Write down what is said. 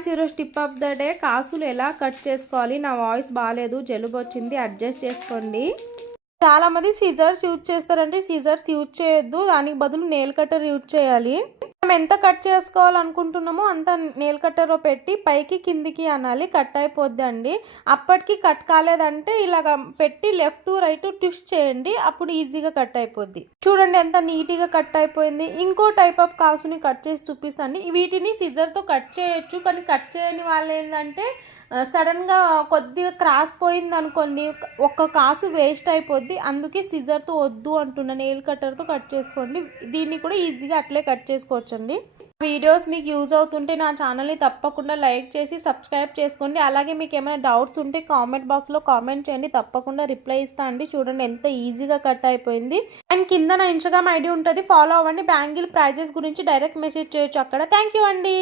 Guys, ఈరోజు tip of the day, కాసులు ఎలా కట్ చేసుకోవాలి. నా వాయిస్ బాగాలేదు, జలుబు వచ్చింది, అడ్జస్ట్ చేసుకోండి. చాలా మంది సిజర్స్ యూజ్ చేస్తారంటే సిజర్స్ యూజ్ చేయొద్దు, దానికి బదులు నెయిల్ కట్టర్ యూజ్ చేయాలి. మనం ఎంత కట్ చేసుకోవాలనుకుంటున్నామో అంత నెయిల్ కట్టర్లో పెట్టి పైకి కిందికి అనాలి, కట్ అయిపోద్ది అండి. అప్పటికి కట్ కాలేదంటే ఇలాగ పెట్టి లెఫ్ట్ రైట్ ట్విస్ట్ చేయండి, అప్పుడు ఈజీగా కట్ అయిపోద్ది. చూడండి ఎంత నీట్గా కట్ అయిపోయింది. ఇంకో టైప్ ఆఫ్ కాసుని కట్ చేసి చూపిస్తాండి. వీటిని సిజర్తో కట్ చేయొచ్చు, కానీ కట్ చేయని వాళ్ళు ఏంటంటే సడన్గా కొద్దిగా క్రాస్ పోయింది అనుకోండి, ఒక్క కాసు వేస్ట్ అయిపోద్ది. అందుకే సిజర్తో వద్దు అంటున్నా, నెయిల్ కట్టర్తో కట్ చేసుకోండి. దీన్ని కూడా ఈజీగా అట్లే కట్ చేసుకోవచ్చండి. వీడియోస్ మీకు యూజ్ అవుతుంటే నా ఛానల్ని తప్పకుండా లైక్ చేసి సబ్స్క్రైబ్ చేసుకోండి. అలాగే మీకు ఏమైనా డౌట్స్ ఉంటే కామెంట్ బాక్స్లో కామెంట్ చేయండి, తప్పకుండా రిప్లై ఇస్తా అండి. చూడండి ఎంత ఈజీగా కట్ అయిపోయింది. అండ్ కింద నా ఇన్స్టాగ్రామ్ ఐడి ఉంటుంది, ఫాలో అవ్వండి. బ్యాంగిల్ ప్రైజెస్ గురించి డైరెక్ట్ మెసేజ్ చేయొచ్చు అక్కడ. థ్యాంక్ యూ అండి.